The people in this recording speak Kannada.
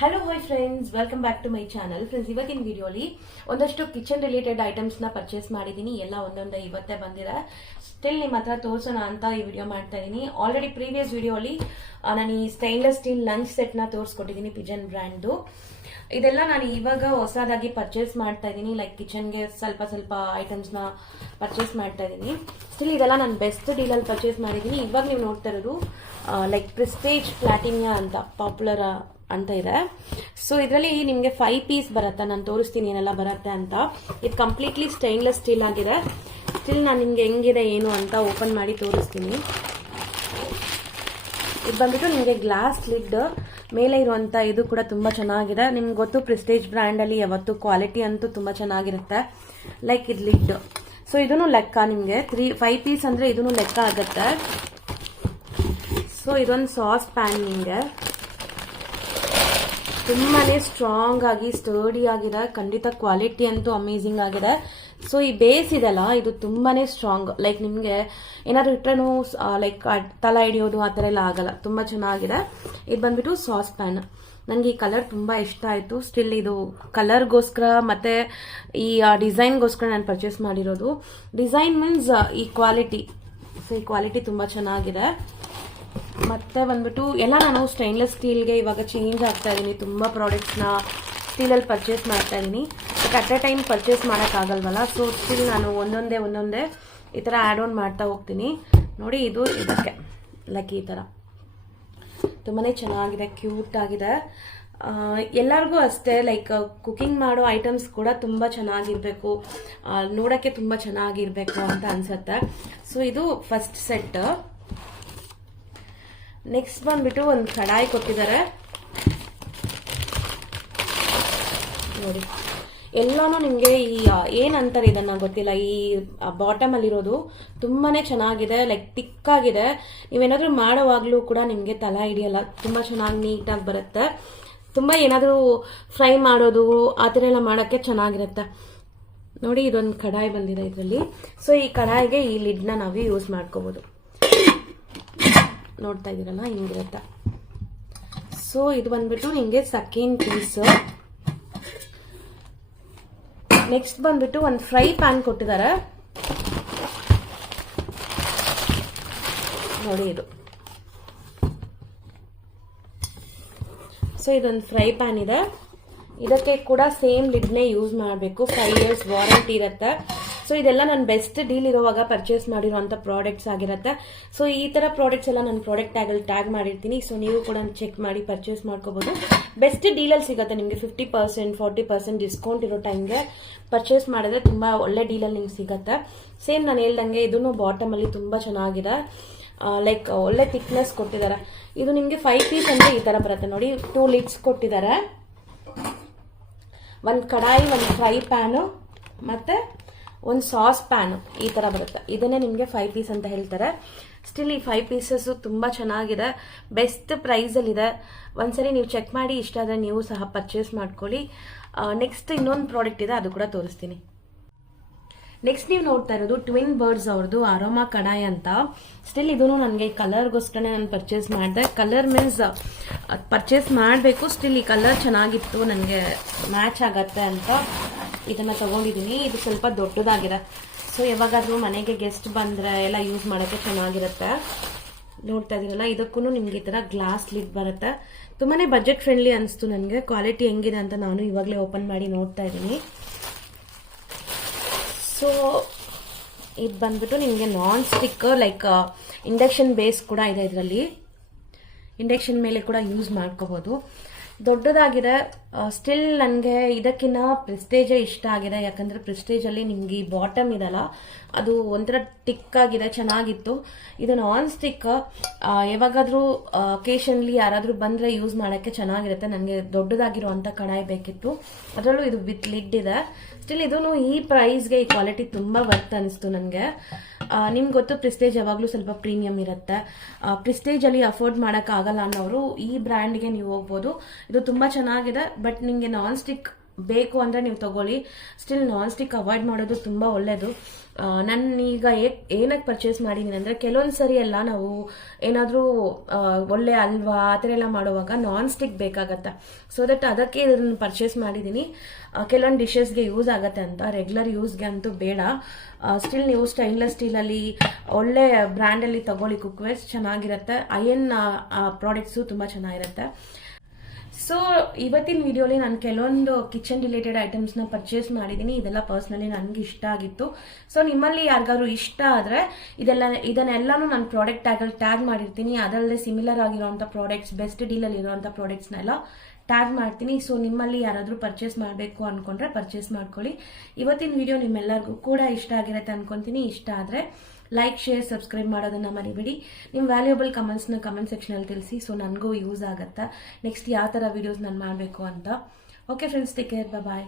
Hello hi friends, welcome back to my channel. Friends, ಇವತ್ತಿನ ವಿಡಿಯೋಲಿ ಒಂದಷ್ಟು ಕಿಚನ್ ರಿಲೇಟೆಡ್ ಐಟಮ್ಸ್ ನ ಪರ್ಚೇಸ್ ಮಾಡಿದೀನಿ. ಎಲ್ಲ ಒಂದೊಂದೇ ಇವತ್ತೇ ಬಂದಿದೆ. ಸ್ಟಿಲ್ ನಿಮ್ಮ ಹತ್ರ ತೋರಿಸೋಣ ಅಂತ ಈ ವಿಡಿಯೋ ಮಾಡ್ತಾ ಇದೀನಿ. ಆಲ್ರೆಡಿ ಪ್ರೀವಿಯಸ್ ವಿಡಿಯೋಲಿ ನಾನು ಈ ಸ್ಟೈನ್ಲೆಸ್ ಸ್ಟೀಲ್ ಲಂಚ್ ಸೆಟ್ ನ ತೋರಿಸ್ಕೊಟ್ಟಿದ್ದೀನಿ, ಪಿಜನ್ ಬ್ರ್ಯಾಂಡ್. ಇದೆಲ್ಲ ನಾನು ಇವಾಗ ಹೊಸದಾಗಿ ಪರ್ಚೇಸ್ ಮಾಡ್ತಾ ಇದ್ದೀನಿ. ಲೈಕ್ ಕಿಚನ್ಗೆ ಸ್ವಲ್ಪ ಸ್ವಲ್ಪ ಐಟಮ್ಸ್ ನ ಪರ್ಚೇಸ್ ಮಾಡ್ತಾ ಇದ್ದೀನಿ. ಸ್ಟಿಲ್ ಇದೆಲ್ಲ ನಾನು ಬೆಸ್ಟ್ ಡೀಲ್ ಅಲ್ಲಿ ಪರ್ಚೇಸ್ ಮಾಡಿದ್ದೀನಿ. ಇವಾಗ ನೀವು ನೋಡ್ತಾ ಇರೋದು ಲೈಕ್ ಪ್ರೆಸ್ಟೇಜ್ ಪ್ಲಾಟಿನಾ ಅಂತ ಪಾಪ್ಯುಲರ್ ಅಂತ ಇದೆ. ಸೊ ಇದರಲ್ಲಿ ನಿಮಗೆ 5 ಪೀಸ್ ಬರುತ್ತೆ. ನಾನು ತೋರಿಸ್ತೀನಿ ಏನೆಲ್ಲ ಬರುತ್ತೆ ಅಂತ. ಇದು ಕಂಪ್ಲೀಟ್ಲಿ ಸ್ಟೈನ್ಲೆಸ್ ಸ್ಟೀಲ್ ಆಗಿದೆ. ಸ್ಟಿಲ್ ನಾನು ನಿಮ್ಗೆ ಹೆಂಗಿದೆ ಏನು ಅಂತ ಓಪನ್ ಮಾಡಿ ತೋರಿಸ್ತೀನಿ. ಇದು ಬಂದ್ಬಿಟ್ಟು ನಿಮಗೆ ಗ್ಲಾಸ್ ಲಿಡ್ ಮೇಲೆ ಇರುವಂತ ಇದು ಕೂಡ ತುಂಬಾ ಚೆನ್ನಾಗಿದೆ. ನಿಮ್ಗೆ ಗೊತ್ತು ಪ್ರೆಸ್ಟೇಜ್ ಬ್ರ್ಯಾಂಡ್ ಅಲ್ಲಿ ಯಾವತ್ತು ಕ್ವಾಲಿಟಿ ಅಂತೂ ತುಂಬಾ ಚೆನ್ನಾಗಿರುತ್ತೆ. ಲೈಕ್ ಇದು ಲಿಡ್. ಸೊ ಇದನ್ನು ಲೆಕ್ಕ ನಿಮ್ಗೆ 5 ಪೀಸ್ ಅಂದ್ರೆ ಇದನ್ನು ಲೆಕ್ಕ ಆಗುತ್ತೆ. ಸೊ ಇದೊಂದು ಸಾಸ್ ಪ್ಯಾನ್ ನಿಮ್ಗೆ ತುಂಬಾನೇ ಸ್ಟ್ರಾಂಗ್ ಆಗಿ ಸ್ಟರ್ಡಿ ಆಗಿದೆ. ಖಂಡಿತ ಕ್ವಾಲಿಟಿ ಅಂತೂ ಅಮೇಸಿಂಗ್ ಆಗಿದೆ. ಸೊ ಈ ಬೇಸ್ ಇದೆಲ್ಲ ಇದು ತುಂಬಾನೇ ಸ್ಟ್ರಾಂಗ್. ಲೈಕ್ ನಿಮ್ಗೆ ಏನಾದ್ರು ಇಟ್ರೂ ಲೈಕ್ ತಲ ಹಿಡಿಯೋದು ಆ ಥರ ಎಲ್ಲ ಆಗಲ್ಲ. ತುಂಬಾ ಚೆನ್ನಾಗಿದೆ. ಇದು ಬಂದ್ಬಿಟ್ಟು ಸಾಸ್ ಪ್ಯಾನ್. ನನಗೆ ಈ ಕಲರ್ ತುಂಬಾ ಇಷ್ಟ ಆಯ್ತು. ಸ್ಟಿಲ್ ಇದು ಕಲರ್ಗೋಸ್ಕರ ಮತ್ತೆ ಈ ಡಿಸೈನ್ಗೋಸ್ಕರ ನಾನು ಪರ್ಚೇಸ್ ಮಾಡಿರೋದು. ಡಿಸೈನ್ ಮೀನ್ಸ್ ಈ ಕ್ವಾಲಿಟಿ. ಸೊ ಈ ಕ್ವಾಲಿಟಿ ತುಂಬಾ ಚೆನ್ನಾಗಿದೆ. ಮತ್ತೆ ಬಂದ್ಬಿಟ್ಟು ಎಲ್ಲ ನಾನು ಸ್ಟೈನ್ಲೆಸ್ ಸ್ಟೀಲ್ಗೆ ಇವಾಗ ಚೇಂಜ್ ಆಗ್ತಾ ಇದ್ದೀನಿ. ತುಂಬಾ ಪ್ರಾಡಕ್ಟ್ಸ್ ನ ಸ್ಟೀಲಲ್ಲಿ ಪರ್ಚೇಸ್ ಮಾಡ್ತಾ ಇದ್ದೀನಿ. But at a time purchase ಆಗಲ್ವಲ್ಲ. ಸೊ ಸ್ಟಿಲ್ ನಾನು ಒಂದೊಂದೇ ಈ ತರ ಆಡ್ ಆನ್ ಮಾಡ್ತಾ ಹೋಗ್ತೀನಿ. ನೋಡಿ, ಇದು ಇದಕ್ಕೆ ಲೈಕ್ ಈ ತರ ತುಂಬಾನೇ ಚೆನ್ನಾಗಿದೆ, ಕ್ಯೂಟ್ ಆಗಿದೆ. ಎಲ್ಲರಿಗೂ ಅಷ್ಟೇ ಲೈಕ್ ಕುಕಿಂಗ್ ಮಾಡೋ ಐಟಮ್ಸ್ ಕೂಡ ತುಂಬಾ ಚೆನ್ನಾಗಿರ್ಬೇಕು, ನೋಡಕ್ಕೆ ತುಂಬಾ ಚೆನ್ನಾಗಿರ್ಬೇಕು ಅಂತ ಅನ್ಸುತ್ತೆ. ಸೊ ಇದು ಫಸ್ಟ್ ಸೆಟ್. ನೆಕ್ಸ್ಟ್ ಬಂದ್ಬಿಟ್ಟು ಒಂದು ಕಡಾಯಿ ಕೊಟ್ಟಿದ್ದಾರೆ ನೋಡಿ. ಎಲ್ಲಾನು ನಿಮ್ಗೆ ಈ ಏನಂತಾರೆ ಇದನ್ನ ಗೊತ್ತಿಲ್ಲ. ಈ ಬಾಟಮ್ ಅಲ್ಲಿರೋದು ತುಂಬಾನೇ ಚೆನ್ನಾಗಿದೆ. ಲೈಕ್ ತಿಕ್ ಆಗಿದೆ. ನೀವೇನಾದ್ರೂ ಮಾಡೋವಾಗ್ಲೂ ಕೂಡ ನಿಮ್ಗೆ ತಲ ಹಿಡಿಯಲ್ಲ. ತುಂಬಾ ಚೆನ್ನಾಗಿ ನೀಟಾಗಿ ಬರುತ್ತೆ. ತುಂಬಾ ಏನಾದ್ರೂ ಫ್ರೈ ಮಾಡೋದು ಆ ಥರ ಎಲ್ಲ ಮಾಡಕ್ಕೆ ಚೆನ್ನಾಗಿರುತ್ತೆ. ನೋಡಿ, ಇದೊಂದು ಕಡಾಯಿ ಬಂದಿದೆ ಇದರಲ್ಲಿ. ಸೊ ಈ ಕಡಾಯಿಗೆ ಈ ಲಿಡ್ನ ನಾವು ಯೂಸ್ ಮಾಡ್ಕೋಬಹುದು. ನೋಡ್ತಾ ಇದೀರಲ್ಲ, ಹಿಂಗಿರುತ್ತೆ. ಸೊ ಇದು ಬಂದ್ಬಿಟ್ಟು ನಿಮ್ಗೆ ಸೆಕೆಂಡ್ ಪೀಸ್. ನೆಕ್ಸ್ಟ್ ಬಂದ್ಬಿಟ್ಟು ಒಂದು ಫ್ರೈ ಪ್ಯಾನ್ ಕೊಟ್ಟಿದ್ದಾರೆ ನೋಡಿ ಇದು. ಸೊ ಇದೊಂದು ಫ್ರೈ ಪ್ಯಾನ್ ಇದೆ. ಇದಕ್ಕೆ ಕೂಡ ಸೇಮ್ ಲಿಡ್ನೇ ಯೂಸ್ ಮಾಡಬೇಕು. 5 years ವಾರಂಟಿ ಇರುತ್ತೆ. ಸೊ ಇದೆಲ್ಲ ನಾನು ಬೆಸ್ಟ್ ಡೀಲ್ ಇರುವಾಗ ಪರ್ಚೇಸ್ ಮಾಡಿರುವಂತ ಪ್ರಾಡಕ್ಟ್ಸ್ ಆಗಿರುತ್ತೆ. ಸೊ ಈ ತರ ಪ್ರಾಡಕ್ಟ್ಸ್ ಎಲ್ಲ ನಾನು ಪ್ರಾಡಕ್ಟ್ ಟ್ಯಾಗ್ ಮಾಡಿರ್ತೀನಿ. ಸೊ ನೀವು ಕೂಡ ಚೆಕ್ ಮಾಡಿ ಪರ್ಚೇಸ್ ಮಾಡ್ಕೋಬಹುದು. ಬೆಸ್ಟ್ ಡೀಲಲ್ಲಿ ಸಿಗುತ್ತೆ ನಿಮ್ಗೆ. 50% 40% ಡಿಸ್ಕೌಂಟ್ ಇರೋ ಟೈಮ್ಗೆ ಪರ್ಚೇಸ್ ಮಾಡಿದ್ರೆ ತುಂಬಾ ಒಳ್ಳೆ ಡೀಲಲ್ಲಿ ನಿಮ್ಗೆ ಸಿಗುತ್ತೆ. ಸೇಮ್ ನಾನು ಹೇಳ್ದಂಗೆ ಇದನ್ನು ಬಾಟಮ್ ಅಲ್ಲಿ ತುಂಬಾ ಚೆನ್ನಾಗಿದೆ. ಲೈಕ್ ಒಳ್ಳೆ ಥಿಕ್ನೆಸ್ ಕೊಟ್ಟಿದ್ದಾರೆ. ಇದು ನಿಮ್ಗೆ 5 ಪೀಸ್ ಅಂದ್ರೆ ಈ ತರ ಬರುತ್ತೆ ನೋಡಿ. 2 ಲಿಡ್ಸ್ ಕೊಟ್ಟಿದ್ದಾರೆ. ಒಂದು ಕಡಾಯಿ, ಒಂದು ಫ್ರೈ ಪ್ಯಾನು ಮತ್ತೆ ಒಂದು ಸಾಸ್ ಪ್ಯಾನ್ ಈ ತರ ಬರುತ್ತೆ. ಇದನ್ನೇ ನಿಮ್ಗೆ 5 ಪೀಸ್ ಅಂತ ಹೇಳ್ತಾರೆ. ಸ್ಟಿಲ್ ಈ 5 ಪೀಸಸ್ ತುಂಬಾ ಚೆನ್ನಾಗಿದೆ. ಬೆಸ್ಟ್ ಪ್ರೈಸ್ ಅಲ್ಲಿ ಇದೆ. ಒಂದ್ಸರಿ ನೀವು ಚೆಕ್ ಮಾಡಿ, ಇಷ್ಟ ಆದ್ರೆ ನೀವು ಸಹ ಪರ್ಚೇಸ್ ಮಾಡ್ಕೊಳ್ಳಿ. ನೆಕ್ಸ್ಟ್ ಇನ್ನೊಂದು ಪ್ರಾಡಕ್ಟ್ ಇದೆ, ಅದು ಕೂಡ ತೋರಿಸ್ತೀನಿ. ನೆಕ್ಸ್ಟ್ ನೀವು ನೋಡ್ತಾ ಇರೋದು ಟ್ವಿನ್ ಬರ್ಡ್ಸ್ ಅವ್ರದ್ದು ಅರೋಮಾ ಕಡಾಯಿ ಅಂತ. ಸ್ಟಿಲ್ ಇದನ್ನು ನನಗೆ ಕಲರ್ಗೋಸ್ಕರನೇ ನಾನು ಪರ್ಚೇಸ್ ಮಾಡಿದೆ. ಕಲರ್ ಮೀನ್ಸ್ ಪರ್ಚೇಸ್ ಮಾಡಬೇಕು. ಸ್ಟಿಲ್ ಈ ಕಲರ್ ಚೆನ್ನಾಗಿತ್ತು, ನನಗೆ ಮ್ಯಾಚ್ ಆಗತ್ತೆ ಅಂತ ಇದನ್ನ ತಗೊಂಡಿದ್ದೀನಿ. ಇದು ಸ್ವಲ್ಪ ದೊಡ್ಡದಾಗಿದೆ. ಸೊ ಯಾವಾಗಾದ್ರೂ ಮನೆಗೆ ಗೆಸ್ಟ್ ಬಂದ್ರೆ ಎಲ್ಲ ಯೂಸ್ ಮಾಡೋಕ್ಕೆ ಚೆನ್ನಾಗಿರುತ್ತೆ. ನೋಡ್ತಾ ಇದೀರಲ್ಲ, ಇದಕ್ಕೂ ನಿಮ್ಗೆ ಈ ತರ ಗ್ಲಾಸ್ ಲಿಡ್ ಬರುತ್ತೆ. ತುಂಬಾನೇ ಬಜೆಟ್ ಫ್ರೆಂಡ್ಲಿ ಅನಿಸ್ತು ನನಗೆ. ಕ್ವಾಲಿಟಿ ಹೆಂಗಿದೆ ಅಂತ ನಾನು ಇವಾಗಲೇ ಓಪನ್ ಮಾಡಿ ನೋಡ್ತಾ ಇದ್ದೀನಿ. ಸೊ ಇದು ಬಂದ್ಬಿಟ್ಟು ನಿಮಗೆ non stick like induction base ಕೂಡ ಇದೆ ಇದರಲ್ಲಿ. ಇಂಡಕ್ಷನ್ ಮೇಲೆ ಕೂಡ ಯೂಸ್ ಮಾಡ್ಕೋಬಹುದು. ದೊಡ್ಡದಾಗಿದೆ. ಸ್ಟಿಲ್ ನನಗೆ ಇದಕ್ಕಿಂತ ಪ್ರೆಸ್ಟೇಜೇ ಇಷ್ಟ ಆಗಿದೆ. ಯಾಕಂದ್ರೆ ಪ್ರೆಸ್ಟೇಜ್ ಅಲ್ಲಿ ನಿಮ್ಗೆ ಈ ಬಾಟಮ್ ಇದಲ್ಲ, ಅದು ಒಂಥರ ಟಿಕ್ ಆಗಿದೆ, ಚೆನ್ನಾಗಿತ್ತು. ಇದು ನಾನ್ ಸ್ಟಿಕ್. ಯಾವಾಗಾದ್ರೂ ಅಕೇಶನ್ಲಿ ಯಾರಾದ್ರೂ ಬಂದ್ರೆ ಯೂಸ್ ಮಾಡಕ್ಕೆ ಚೆನ್ನಾಗಿರುತ್ತೆ. ನನಗೆ ದೊಡ್ಡದಾಗಿರುವಂತ ಕಡಾಯಿ ಬೇಕಿತ್ತು. ಅದರಲ್ಲೂ ಇದು ವಿತ್ ಲಿಡ್ ಇದೆ. ಸ್ಟಿಲ್ ಇದನ್ನು ಈ ಪ್ರೈಸ್ಗೆ ಈ ಕ್ವಾಲಿಟಿ ತುಂಬಾ ವರ್ತ್ ಅನಿಸ್ತು ನನಗೆ. ನಿಮ್ಗೆ ಗೊತ್ತು ಪ್ರೆಸ್ಟೇಜ್ ಯಾವಾಗಲೂ ಸ್ವಲ್ಪ ಪ್ರೀಮಿಯಂ ಇರುತ್ತೆ. ಪ್ರೆಸ್ಟೇಜ್ ಅಲ್ಲಿ ಅಫೋರ್ಡ್ ಮಾಡಕ್ ಆಗಲ್ಲ ಅನ್ನೋರು ಈ ಬ್ರ್ಯಾಂಡ್ಗೆ ನೀವು ಹೋಗ್ಬೋದು. ಇದು ತುಂಬಾ ಚೆನ್ನಾಗಿದೆ. ಬಟ್ ನಿಮ್ಗೆ ನಾನ್ ಸ್ಟಿಕ್ ಬೇಕು ಅಂದರೆ ನೀವು ತಗೊಳ್ಳಿ. ಸ್ಟಿಲ್ ನಾನ್ ಸ್ಟಿಕ್ ಅವಾಯ್ಡ್ ಮಾಡೋದು ತುಂಬ ಒಳ್ಳೆಯದು. ನಾನು ಈಗ ಏನಕ್ಕೆ ಪರ್ಚೇಸ್ ಮಾಡಿದ್ದೀನಿ ಅಂದರೆ ಕೆಲವೊಂದು ಸರಿ ಎಲ್ಲ ನಾವು ಏನಾದರೂ ಒಳ್ಳೆ ಅಲ್ವಾ ಆ ಥರ ಎಲ್ಲ ಮಾಡುವಾಗ ನಾನ್ ಸ್ಟಿಕ್ ಬೇಕಾಗತ್ತೆ. ಸೊ ದಟ್ ಅದಕ್ಕೆ ಇದನ್ನು ಪರ್ಚೇಸ್ ಮಾಡಿದ್ದೀನಿ. ಕೆಲವೊಂದು ಡಿಶಸ್ಗೆ ಯೂಸ್ ಆಗುತ್ತೆ ಅಂತ, ರೆಗ್ಯುಲರ್ ಯೂಸ್ಗೆ ಅಂತೂ ಬೇಡ. ಸ್ಟಿಲ್ ನೀವು ಸ್ಟೈನ್ಲೆಸ್ ಸ್ಟೀಲಲ್ಲಿ ಒಳ್ಳೆ ಬ್ರ್ಯಾಂಡಲ್ಲಿ ತಗೊಳ್ಳಿ. ಕುಕ್ವೇರ್ಸ್ ಚೆನ್ನಾಗಿರುತ್ತೆ. ಅಯನ್ ಪ್ರಾಡಕ್ಟ್ಸು ತುಂಬ ಚೆನ್ನಾಗಿರುತ್ತೆ. ಸೊ ಇವತ್ತಿನ ವಿಡಿಯೋಲಿ ನಾನು ಕೆಲವೊಂದು ಕಿಚನ್ ರಿಲೇಟೆಡ್ ಐಟಮ್ಸ್ನ ಪರ್ಚೇಸ್ ಮಾಡಿದ್ದೀನಿ. ಇದೆಲ್ಲ ಪರ್ಸ್ನಲಿ ನನಗೆ ಇಷ್ಟ ಆಗಿತ್ತು. ಸೊ ನಿಮ್ಮಲ್ಲಿ ಯಾರಿಗಾದ್ರೂ ಇಷ್ಟ ಆದರೆ ಇದನ್ನೆಲ್ಲಾನು ನಾನು ಪ್ರಾಡಕ್ಟ್ ಟ್ಯಾಗ್ ಮಾಡಿರ್ತೀನಿ. ಅದಲ್ಲದೆ ಸಿಮಿಲರ್ ಆಗಿರೋಂಥ ಪ್ರಾಡಕ್ಟ್ಸ್, ಬೆಸ್ಟ್ ಡೀಲಲ್ಲಿ ಇರೋಂಥ ಪ್ರಾಡಕ್ಟ್ಸ್ನೆಲ್ಲ ಟ್ಯಾಗ್ ಮಾಡ್ತೀನಿ. ಸೊ ನಿಮ್ಮಲ್ಲಿ ಯಾರಾದರೂ ಪರ್ಚೇಸ್ ಮಾಡಬೇಕು ಅಂದ್ಕೊಂಡ್ರೆ ಪರ್ಚೇಸ್ ಮಾಡ್ಕೊಳ್ಳಿ. ಇವತ್ತಿನ ವಿಡಿಯೋ ನಿಮ್ಮೆಲ್ಲರಿಗೂ ಕೂಡ ಇಷ್ಟ ಆಗಿರುತ್ತೆ ಅನ್ಕೊಂತೀನಿ. ಇಷ್ಟ ಆದರೆ ಲೈಕ್, ಶೇರ್, ಸಬ್ಸ್ಕ್ರೈಬ್ ಮಾಡೋದನ್ನ ಮರಿಬೇಡಿ. ನಿಮ್ಮ ವ್ಯಾಲ್ಯೂಬಲ್ ಕಮೆಂಟ್ಸ್ನ ಕಮೆಂಟ್ ಸೆಕ್ಷನಲ್ಲಿ ತಿಳಿಸಿ. ಸೊ ನನಗೂ ಯೂಸ್ ಆಗುತ್ತೆ ನೆಕ್ಸ್ಟ್ ಯಾವ ಥರ ವಿಡಿಯೋಸ್ ನಾನು ಮಾಡಬೇಕು ಅಂತ. ಓಕೆ ಫ್ರೆಂಡ್ಸ್, ಟೇಕ್ ಕೇರ್, ಬಾಯ್.